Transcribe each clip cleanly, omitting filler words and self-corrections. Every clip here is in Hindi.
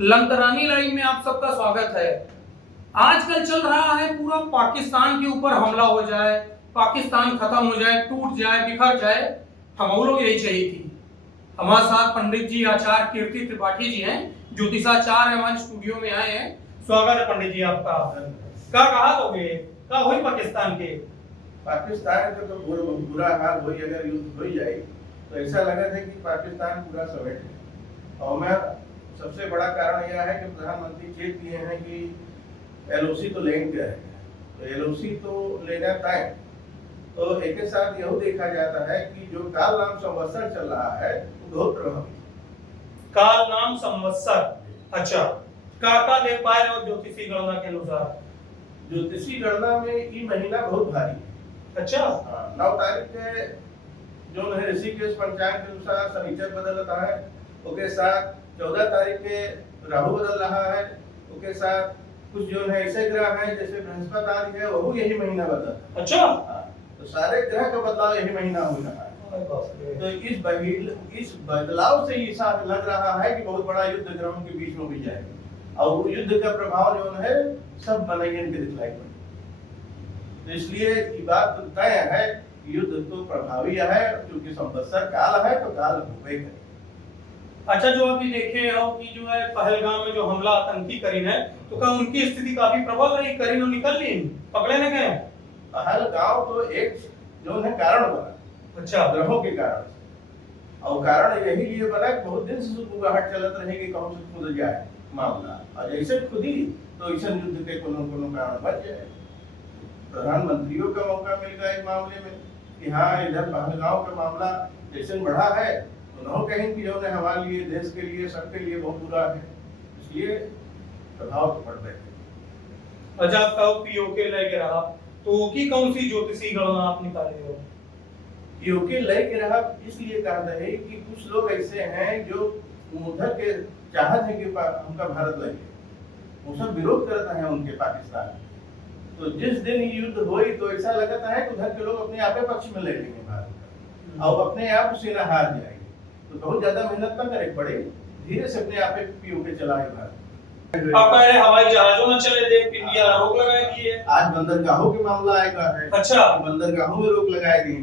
लंतरानी लाइव में आप सबका स्वागत है। आजकल चल रहा है पूरा पाकिस्तान के ऊपर हमला हो जाए, पाकिस्तान खत्म हो जाए, टूट जाए, बिखर जाए। हम लोग यही चाहिए थी। हमारे साथ पंडित जी आचार्य कीर्ति त्रिपाठी जी हैं, ज्योतिषाचार्य हमारे स्टूडियो में आए हैं। स्वागत है पंडित जी आपका। क्या कहा लोगे क्या हुई पाकिस्तान के? पाकिस्तान का तो बुरा हाल हुई, अगर युद्ध हो जाए तो ऐसा लगा था कि पाकिस्तान पूरा समेट है। और मैं सबसे बड़ा कारण यह है कि प्रधानमंत्री चेत किए हैं कि एलओसी तो लेंगे, तो एलओसी तो लेना तय। तो एक के साथ यह देखा जाता है कि जो काल नाम संवत्सर चल रहा है वो बहुत प्रभावित। काल नाम संवत्सर, अच्छा। का देख पाए और ज्योतिषी गणना के अनुसार? ज्योतिषी गणना में ये महीना बहुत भारी है। अच्छा। 9 तारीख के जो है ऋषिकेश पंचांग के अनुसार शनिचर बदलता है, उसके साथ 14 तारीख के राहु बदल रहा है, उसके साथ कुछ जो है ऐसे ग्रह हैं जैसे बृहस्पति आदि है, वो यही महीना बदलता है। अच्छा। तो सारे ग्रह का बदलाव यही महीना हो रहा है। तो इस बदलाव से ऐसा लग रहा है कि बहुत बड़ा युद्ध ग्रहों के बीच में भी जाएगा, और वो युद्ध का प्रभाव जो है सब मनयन के दिखलाई पड़ेगा। तो इसलिए ये बात तय है, युद्ध तो प्रभावी है, क्योंकि संवत्सर काल है तो काल होवे करे। अच्छा, जो अभी देखे हो कि जो है पहलगाम में जो हमला आतंकी करीन है, तो क्या उनकी स्थिति काफी प्रबल रही? करीन और निकल ली, पकड़े न गए? पहलगाम तो एक जो है कारण बना, अच्छा, ग्रहों के कारण से। और कारण यही लिए बना कि बहुत दिन से सुगबुगाहट चलत रहे कि कौन से खुद जाए मामला, और जैसे खुदी तो ऐसा युद्ध के कोनो कारण बच जाए। प्रधानमंत्रियों का मौका मिल गया इस मामले में कि हाँ, इधर पहलगाम का मामला जैसे बढ़ा है तो न कहीं कि जो है हमारे लिए, देश के लिए, सबके लिए बहुत बुरा है, इसलिए प्रभाव तो पड़ रहे हैं। अच्छा, आप कहो पीओके लेके रहा, तो की कौन सी ज्योतिषी गणना आप निकाले हो? पीओके लेके रहा इसलिए कहता है कि कुछ लोग ऐसे हैं जो उधर के चाहत है कि उनका भारत लगे, वो सब विरोध करता है उनके पाकिस्तान। तो जिस दिन युद्ध हुई तो ऐसा लगता है कि उधर के लोग अपने आप पक्ष में ले लेंगे भारत का, और अपने आप सेना हार जाएगी। तो बहुत ज्यादा मेहनत न करे पड़े, धीरे से अपने आप पीओके चलाए भारत। आप कह रहे हवाई जहाजों में चले देख इंडिया रोक लगाए दी है। आज बंदरगाहों के मामला आएगा है। अच्छा। बंदरगाहों में रोक लगाए दी,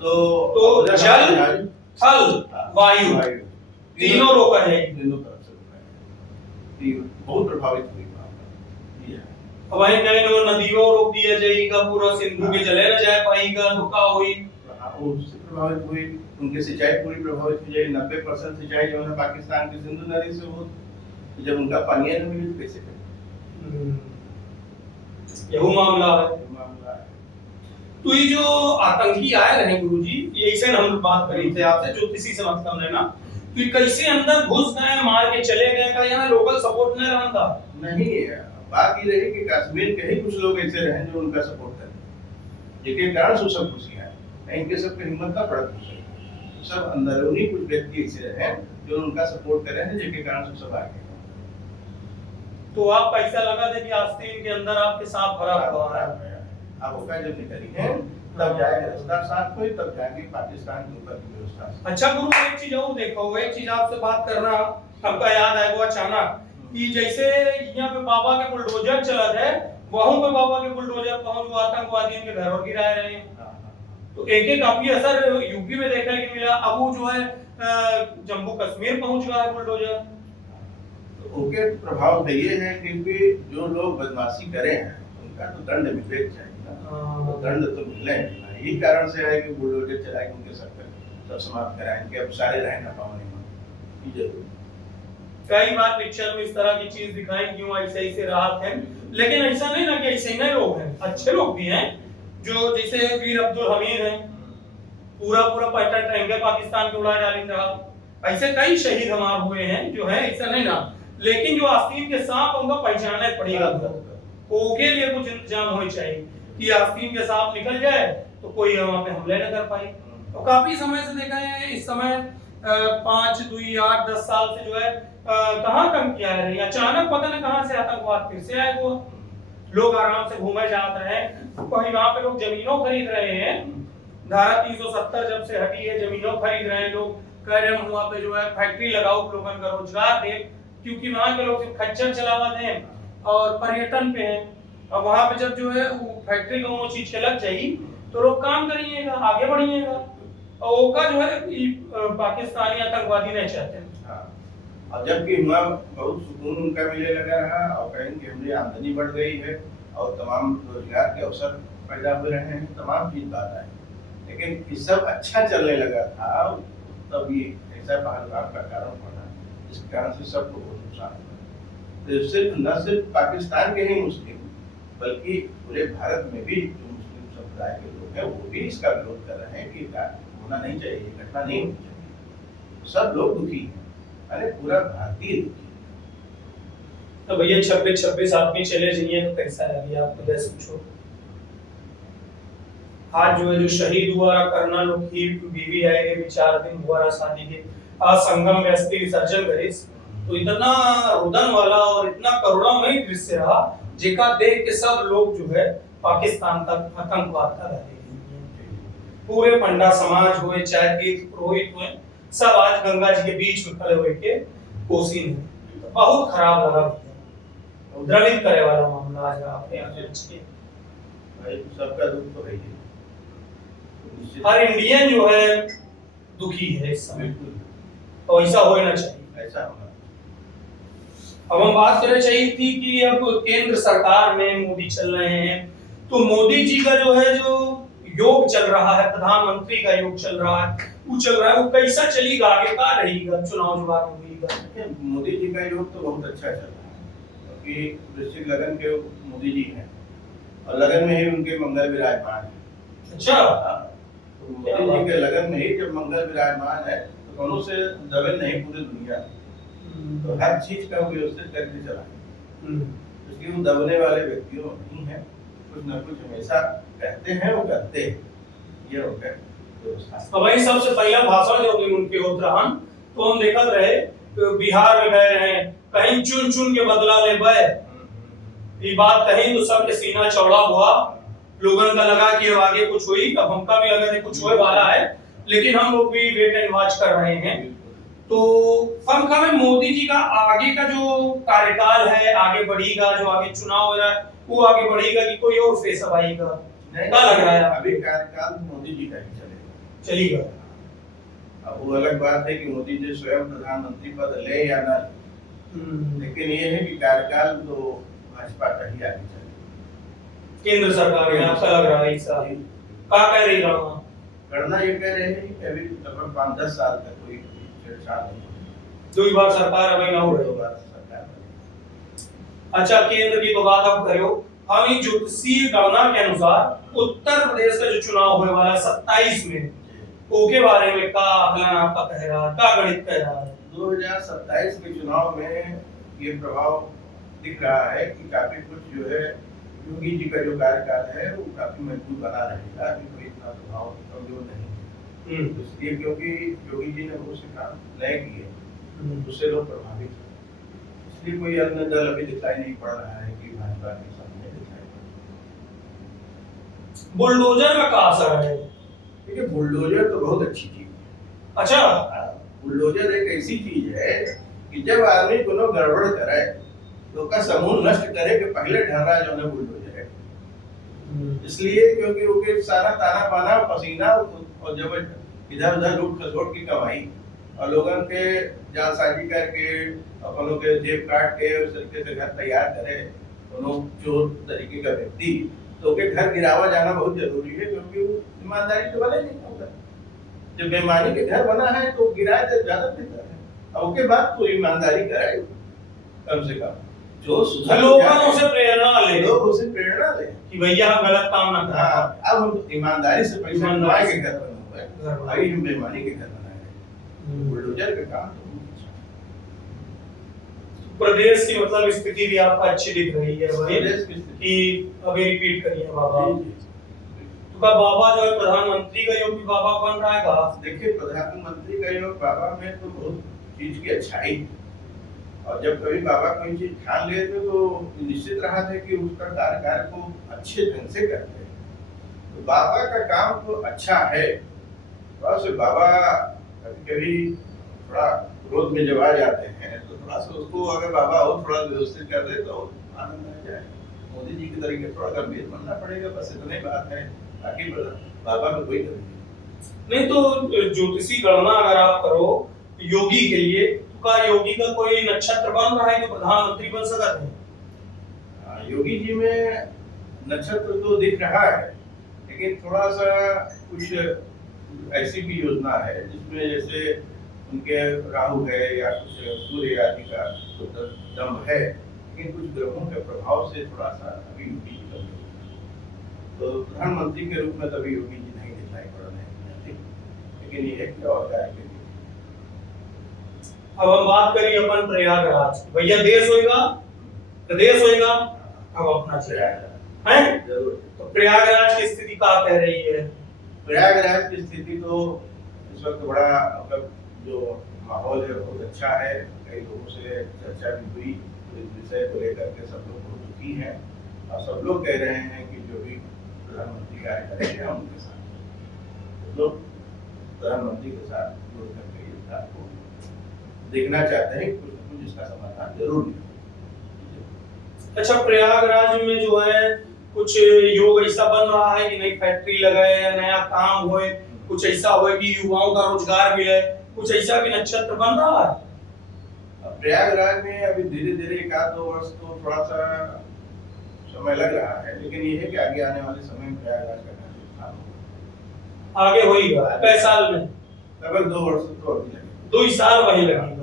तो जल, थल, वायु तीनों रोका जाएगी, तीनों तरफ से रोका, बहुत प्रभावित हुई। वहीं कहीं लोग नदियों रोक दिया जाएगा, पूरा सिंधु के जले न जाए पाएगा, तो का हुई उससे प्रभावित हुई। उनके सिंचाई पूरी प्रभावित हो जाएगी। 90% सिंचाई जो है पाकिस्तान की सिंधु नदी से हो, तो जब उनका पानी नहीं मिले तो कैसे करें? यही मामला है। तो ये जो आतंकी आए रहे गुरुजी, ये ऐसे हम बात करी थे आपसे, ज्योतिषी से मतलब लेना, तो ये कैसे अंदर घुस गए, मार के चले गए? का यहाँ लोकल सपोर्ट नहीं रहा था? नहीं, बात ये रही कि कश्मीर के ही कुछ लोग ऐसे रहे जो उनका सपोर्ट करते, जिनके कारण से सब खुशियां हैं। इनके सबके हिम्मत ना पड़ा, सब अंदरूनी कुछ व्यक्ति ऐसे रहे जो उनका सपोर्ट कर रहे हैं, जिनके कारण से सब आ गए। तो आप कैसा लगा था कि आस्तीन के अंदर आपके साथ भरा हुआ है? अब उसका जब निकली है तब जाएगा रास्ता साफ कोई, तब जाएंगे पाकिस्तान के ऊपर की व्यवस्था। अच्छा गुरु, एक चीज और देखो, एक चीज आपसे बात करना हमका याद आया वो अचानक कि जैसे यहाँ पे बाबा के बुलडोजर चला है, वहां पे बाबा के बुलडोजर पहुंच आतंकवादियों के घर गिराए रहे हैं। तो एक काफी असर यूपी में देखने को मिला। अब वो जो है जम्मू कश्मीर पहुंच गया है बुलडोजर। तो उनके प्रभाव तो ये है क्योंकि जो लोग बदमाशी करे हैं उनका तो दंड मिलना चाहिए ना, तो दंड तो मिलना है। यही कारण से है कि बुलडोजर चला के उनके सब समाप्त कराएं कि अब सारे रहे ना पाओ जरूर। कई बार पिक्चर में इस तरह की चीज दिखाई क्यों ऐसे ऐसे राहत है, लेकिन ऐसा नहीं ना कि ऐसे ही लोग हैं, अच्छे लोग भी हैं। जो जैसे वीर अब्दुल हमीद हैं, पूरा फाइटर टैंक पाकिस्तान के उड़ा डाली रहा। ऐसे कई शहीद हमारे हुए हैं जो है, ऐसा नहीं ना। लेकिन जो आस्तीन के सांप उनका पहचानना पड़ेगा, उसके लिए कुछ इंतजाम होना चाहिए कि आस्तीन के सांप निकल जाए तो कोई वहां पे हमले न कर पाए। और काफी समय से देखा है, इस समय 5, 2, 8, 10 साल से जो है कहाँ कम किया है, अचानक पता नहीं कहाँ से आतंकवाद फिर से आए। वो लोग आराम से घूमे जाते हैं, कहीं वहां पे लोग जमीनों खरीद रहे हैं, धारा 370 जब से हटी है, जमीनों खरीद रहे हैं लोग, कह रहे हैं वहाँ पे जो है फैक्ट्री लगाओ, लोगों का रोजगार दे, क्योंकि वहाँ के लोग सिर्फ खच्चर चलावत हैं और पर्यटन पे हैं। अब वहाँ पे जब जो है वो फैक्ट्री का वो चीज के लग जाएगी तो लोग काम करिएगा, आगे बढ़िएगा, और वो का जो है पाकिस्तानी आतंकवादी नहीं चाहते हैं। हाँ। और जबकि वहाँ बहुत सुकून उनका मिलने लगा रहा, और कहीं की हमारी आमदनी बढ़ गई है और तमाम रोजगार के अवसर पैदा हो रहे हैं, तमाम चीज बात है। लेकिन ये सब अच्छा चलने लगा था तब ये ऐसा पहलगाम का कारण बना, इस कारण से सबको बहुत नुकसान हुआ। तो सिर्फ न सिर्फ पाकिस्तान के ही मुस्लिम बल्कि पूरे भारत में भी जो मुस्लिम समुदाय के लोग हैं वो भी इसका विरोध कर रहे हैं कि होना नहीं चाहिए, घटना नहीं होनी चाहिए। सब लोग दुखी हैं, अरे पूरा भारतीय दुखी है। तो भैया 26 आदमी चले जाइए तो कैसा लगे आपको, जैसे पूछो। आज जो है जो शहीद हुआ कर्नल की बीवी आए भी 4 दिन हुआ शादी के, आज संगम में अस्थि विसर्जन करे, तो इतना रुदन वाला और इतना करुणामयी दृश्य रहा जेका देख के सब लोग जो है पाकिस्तान तक आतंकवाद का रहे। पूरे पंडा समाज हुए चाहे तीर्थ पुरोहित हुए, सब आज गंगा जी के बीच में खड़े हुए के कोसी में, तो बहुत खराब लगा, द्रवित करे वाला मामला आज आपने भाई सबका दुख तो है ही। हर इंडियन जो है दुखी है इस समय, और ऐसा होना चाहिए, ऐसा होना। अब हम बात करें चाहिए थी कि अब केंद्र सरकार में मोदी चल रहे हैं, तो मोदी जी का जो है जो योग चल रहा है, प्रधानमंत्री का योग चल रहा है, वो चल रहा है, वो कैसा चलेगा, आगे का रहेगा चुनाव जो आगे होगा। मोदी जी का योग तो बहुत अच्छा चल रहा है, क्योंकि वृश्चिक लगन के मोदी जी हैं और लगन में ही उनके मंगल विराजमान है। अच्छा, तो मोदी जी के लगन में ही जब मंगल विराजमान है तो दोनों से दबे नहीं पूरी दुनिया, तो हर चीज का व्यवस्थित करके चला, इसलिए वो दबने वाले व्यक्तियों नहीं है, कुछ न कुछ हमेशा कहते हैं वो करते हैं, ये हो गया व्यवस्था। अब वही सबसे पहला भाषण जो उनके उत्तराखंड, तो हम देखत रहे बिहार में गए रहे, कहीं चुन चुन के बदला ले गए, ये बात कहीं तो सबके सीना चौड़ा हुआ, लोगों का लगा कि अब आगे कुछ हुई, अब हमका भी लगा कि कुछ होने वाला है, लेकिन हम लोग भी वेट एंड वॉच कर रहे हैं। तो हम कहें मोदी जी का आगे का जो कार्यकाल है आगे बढ़ेगा, जो आगे चुनाव हो रहा है वो आगे बढ़ेगा कि कोई और फेस अब आएगा, क्या लग रहा है? अभी कार्यकाल मोदी जी का ही चलेगा। अब वो अलग बात है कि मोदी जी स्वयं प्रधानमंत्री पद ले या ना, लेकिन ये है कि कार्यकाल तो भाजपा का ही आगे चलेगा। केंद्र सरकार है, आपका लग रहा है ऐसा क्या कह रही है? गणना ये कह रहे हैं कि अभी लगभग 5-10 साल तक कोई छेड़छाड़ नहीं होगी, 2 बार सरकार अभी ना हो रही। 2 बार सरकार। अच्छा, केंद्र की तो बात आप करो, हम एक ज्योतिषीय गणना के अनुसार उत्तर प्रदेश का जो चुनाव होने वाला 27 में, उसके बारे में क्या आकलन आपका कह रहा है, क्या गणित कह रहा है? 2027 के चुनाव में ये प्रभाव दिख रहा है कि काफी कुछ जो है योगी जी का जो कार्यकाल है वो काफी मजबूत बना रहेगा, अभी कोई इतना प्रभाव कमजोर नहीं है। इसलिए क्योंकि योगी जी ने बहुत से काम नए किए, उससे लोग प्रभावित हैं, इसलिए कोई अन्य दल अभी दिखाई नहीं पड़ रहा है कि भाजपा के सामने दिखाई पड़ रहा है। बुलडोजर का क्या असर है? देखिए, बुलडोजर तो बहुत अच्छी चीज है। अच्छा, बुलडोजर एक ऐसी चीज है कि जब आदमी कोनो गड़बड़ करे तो का समूह नष्ट करे के पहले ढर्रा जो है बुलडोजर है। इसलिए क्योंकि उनके सारा ताना बाना पसीना और जब इधर उधर लूट खसोट की कमाई और लोगों के जालसाजी करके अपनों के जेब काट के उस तरीके से घर तैयार करे, दोनों चोर तरीके का व्यक्ति, तो के घर गिरावा जाना बहुत जरूरी है, क्योंकि वो ईमानदारी तो बने नहीं होगा। जब बेईमानी के घर बना है तो गिराए तो ज्यादा बेहतर है, और उसके बाद तो ईमानदारी कराए कम से कम, जो लोगों से प्रेरणा ले, लोग उसे प्रेरणा ले कि भैया हम गलत काम ना करें। हाँ, अब हम ईमानदारी से पैसा कमाए के घर बना हुआ है, अभी हम बेईमानी के घर बनाए हैं। बुलडोजर का काम तो प्रदेश की मतलब स्थिति भी आपका अच्छी दिख रही है कि अभी रिपीट करिए बाबा, तो का बाबा जो है प्रधानमंत्री का योग भी बाबा बन रहा है का? देखिए, प्रधानमंत्री का योग बाबा में तो बहुत चीज की अच्छाई, और जब कभी बाबा कोई चीज ठान लेते तो निश्चित रहा था कि उसका कार्यकाल को अच्छे ढंग से करते हैं, तो बाबा का काम तो अच्छा है, बस बाबा कभी कभी थोड़ा क्रोध में जब आ जाते हैं तो थोड़ा सा उसको अगर बाबा और थोड़ा व्यवस्थित कर दे तो आनंद आ जाए। मोदी जी के तरीके थोड़ा गंभीर बनना पड़ेगा, बस इतनी बात है। बाकी बाबा में कोई कमी नहीं। तो ज्योतिषी गणना अगर आप करो योगी के लिए, तो का योगी का कोई नक्षत्र बन रहा है तो प्रधानमंत्री बन सकता है? योगी जी में नक्षत्र तो दिख रहा है, लेकिन थोड़ा सा कुछ ऐसी भी योजना है जिसमें जैसे उनके राहु है या कुछ सूर्य आदि का तो दम है, लेकिन कुछ ग्रहों के प्रभाव से थोड़ा सा अभी योगी जी कम तो प्रधानमंत्री के रूप में तभी योगी जी नहीं दिखाई पड़ रहे हैं, लेकिन ये है कि और क्या है। अब हम बात करिए अपन प्रयागराज, भैया देश होएगा, प्रदेश होएगा, अब अपना चलेगा है जरूर। तो प्रयागराज की स्थिति क्या कह रही है? प्रयागराज की स्थिति तो इस वक्त बड़ा मतलब जो माहौल है बहुत अच्छा है। कई लोगों से चर्चा भी हुई तो इस विषय को लेकर के सब लोग बहुत दुखी हैं और सब लोग कह रहे हैं कि जो भी प्रधानमंत्री कार्य करेंगे हम उनके साथ लोग प्रधानमंत्री के साथ जुड़ करके इस बात को देखना चाहते हैं, कुछ न कुछ इसका समाधान जरूर निकले। अच्छा, प्रयागराज में जो है कुछ योग ऐसा बन रहा है कि नई फैक्ट्री लगाए या नया काम होए, कुछ ऐसा होए कि युवाओं का रोजगार मिले, कुछ ऐसा भी नक्षत्र बन रहा है? प्रयागराज में अभी धीरे धीरे एक आध 2 वर्ष तो थोड़ा सा समय लग रहा है, लेकिन ये है कि आगे आने वाले समय में प्रयागराज का काम आगे होगा। कई साल में? लगभग 2 वर्ष तो अभी लगेगा। 2 ही साल वही लगेगा।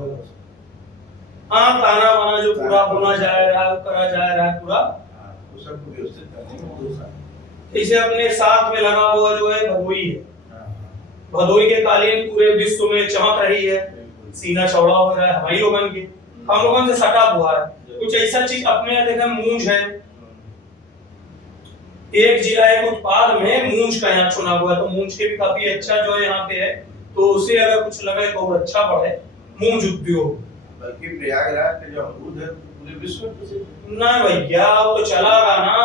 हाँ, ताना बाना जो पूरा बुना जा रहा है, करा जा रहा है पूरा, वो सबको व्यवस्थित करने में 2 साल। इसे अपने साथ में लगा हुआ जो है भदोई है, भदोई के कालीन पूरे विश्व में चमक रही है, सीना चौड़ा हो रहा है हमारी लोगन के, हम लोगन से सटा हुआ है। कुछ ऐसा चीज अपने यहाँ देखा मूंज है, एक जिला एक उत्पाद में मूंज का यहाँ चुना हुआ है, तो मूंज के भी काफी अच्छा जो है यहाँ पे है, तो उसे अगर कुछ लगे तो अच्छा बढ़े मूंज उद्योग। बल्कि प्रयागराज के जो अमरूद है पूरे विश्व में ना भैया वो तो चलागा ना,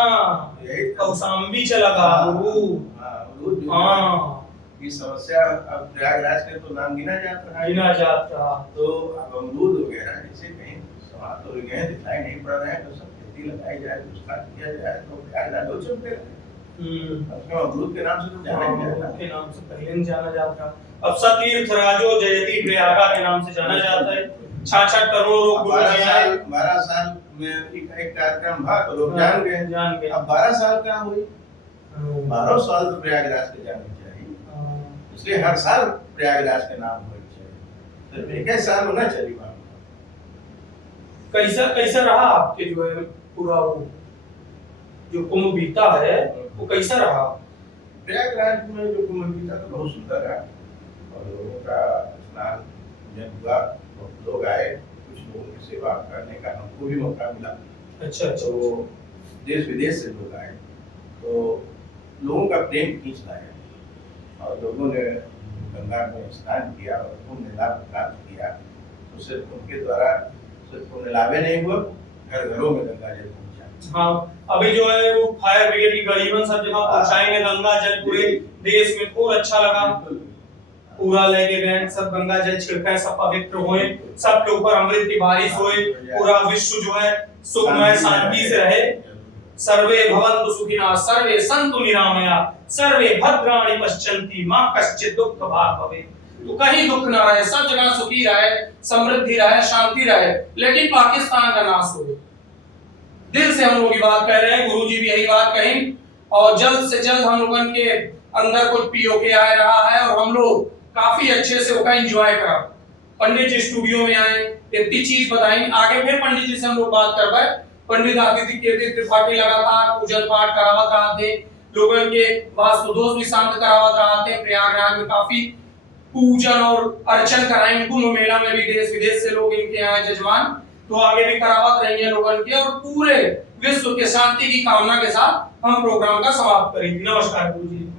कौशाम्बी चलागा अमरूद। हाँ, ये समस्या अब प्रयागराज के तो नाम गिना जाता है, तो अब अमरूद वगैरह जैसे कहीं समाप्त हो गए हैं, दिखाई नहीं पड़ रहे हैं, तो सब खेती लगाई जाए, कुछ खाद किया जाए तो प्रयागराज हो चलते रहे। अमरूद के नाम से तो जाना जाता है, के नाम से पहले जाना जाता। अब सतीर्थ राजो जयति प्रयागा के नाम से जाना जाता है। 66 करोड़ लोग 12 साल में एक कार्यक्रम था तो लोग जान गए। अब 12 साल क्या हुई, 12 साल तो प्रयागराज के जाने चाहिए, इसलिए हर साल प्रयागराज के नाम होना चाहिए, तो एक साल होना चाहिए। कैसा कैसा रहा आपके जो है पूरा वो जो कुंभ बीता है वो कैसा रहा? प्रयागराज में जो कुंभ बीता तो बहुत सुंदर है और लोगों का स्नान जब हुआ, बहुत लोग आए, कुछ लोगों की सेवा करने का हमको भी मौका मिला। अच्छा, तो देश विदेश से लोग आए, तो लोगों का प्रेम खींच लाया और लोगों ने गंगा में स्नान किया और पुण्य लाभ प्राप्त किया। तो सिर्फ उनके द्वारा सिर्फ पुण्य लाभ नहीं हुआ, घर घरों में गंगा जल पहुंचा। हाँ, अभी जो है वो फायर ब्रिगेड की गाड़ियां सब जगह पहुंचाएंगे गंगा जल पूरे देश में, खूब अच्छा लगा। पूरा लेके गए, सब गंगा जल छिड़काए, सब पवित्र होए, सबके ऊपर अमृत की बारिश होए, पूरा विश्व जो है सुखमय शांति से रहे। सर्वे भवन्तु सुखिनः, सर्वे सन्तु निरामया, सर्वे भद्राणि पश्यन्ति, मा कश्चित् दुःख भाग् भवेत्। तो कहीं दुख ना रहे, सब जगह सुखी रहे, समृद्धि रहे, शांति रहे, लेकिन पाकिस्तान का नाश हो। दिल से हम लोग ये बात कह रहे हैं, गुरुजी भी यही बात कही, और जल्द से जल्द हम लोगन के अंदर कुछ पीओके आ रहा है और हम लोग काफी अच्छे से उसका एंजॉय करा। पंडित जी स्टूडियो में आए, इतनी चीज बताई, आगे फिर पंडित जी से हम लोग बात कर पाए। पंडित आदित्य त्रिपाठी लगातार पूजन पाठ करावत रहा थे, लोगों के वास्तु दोष भी शांत करावत रहा थे। प्रयागराज में काफी पूजन और अर्चन कराएं, कुंभ मेला में भी देश विदेश से लोग इनके यहाँ जजमान, तो आगे भी करावत रहेंगे लोगों के, और पूरे विश्व के शांति की कामना के साथ हम प्रोग्राम का समाप्त करेंगे। नमस्कार गुरु जी।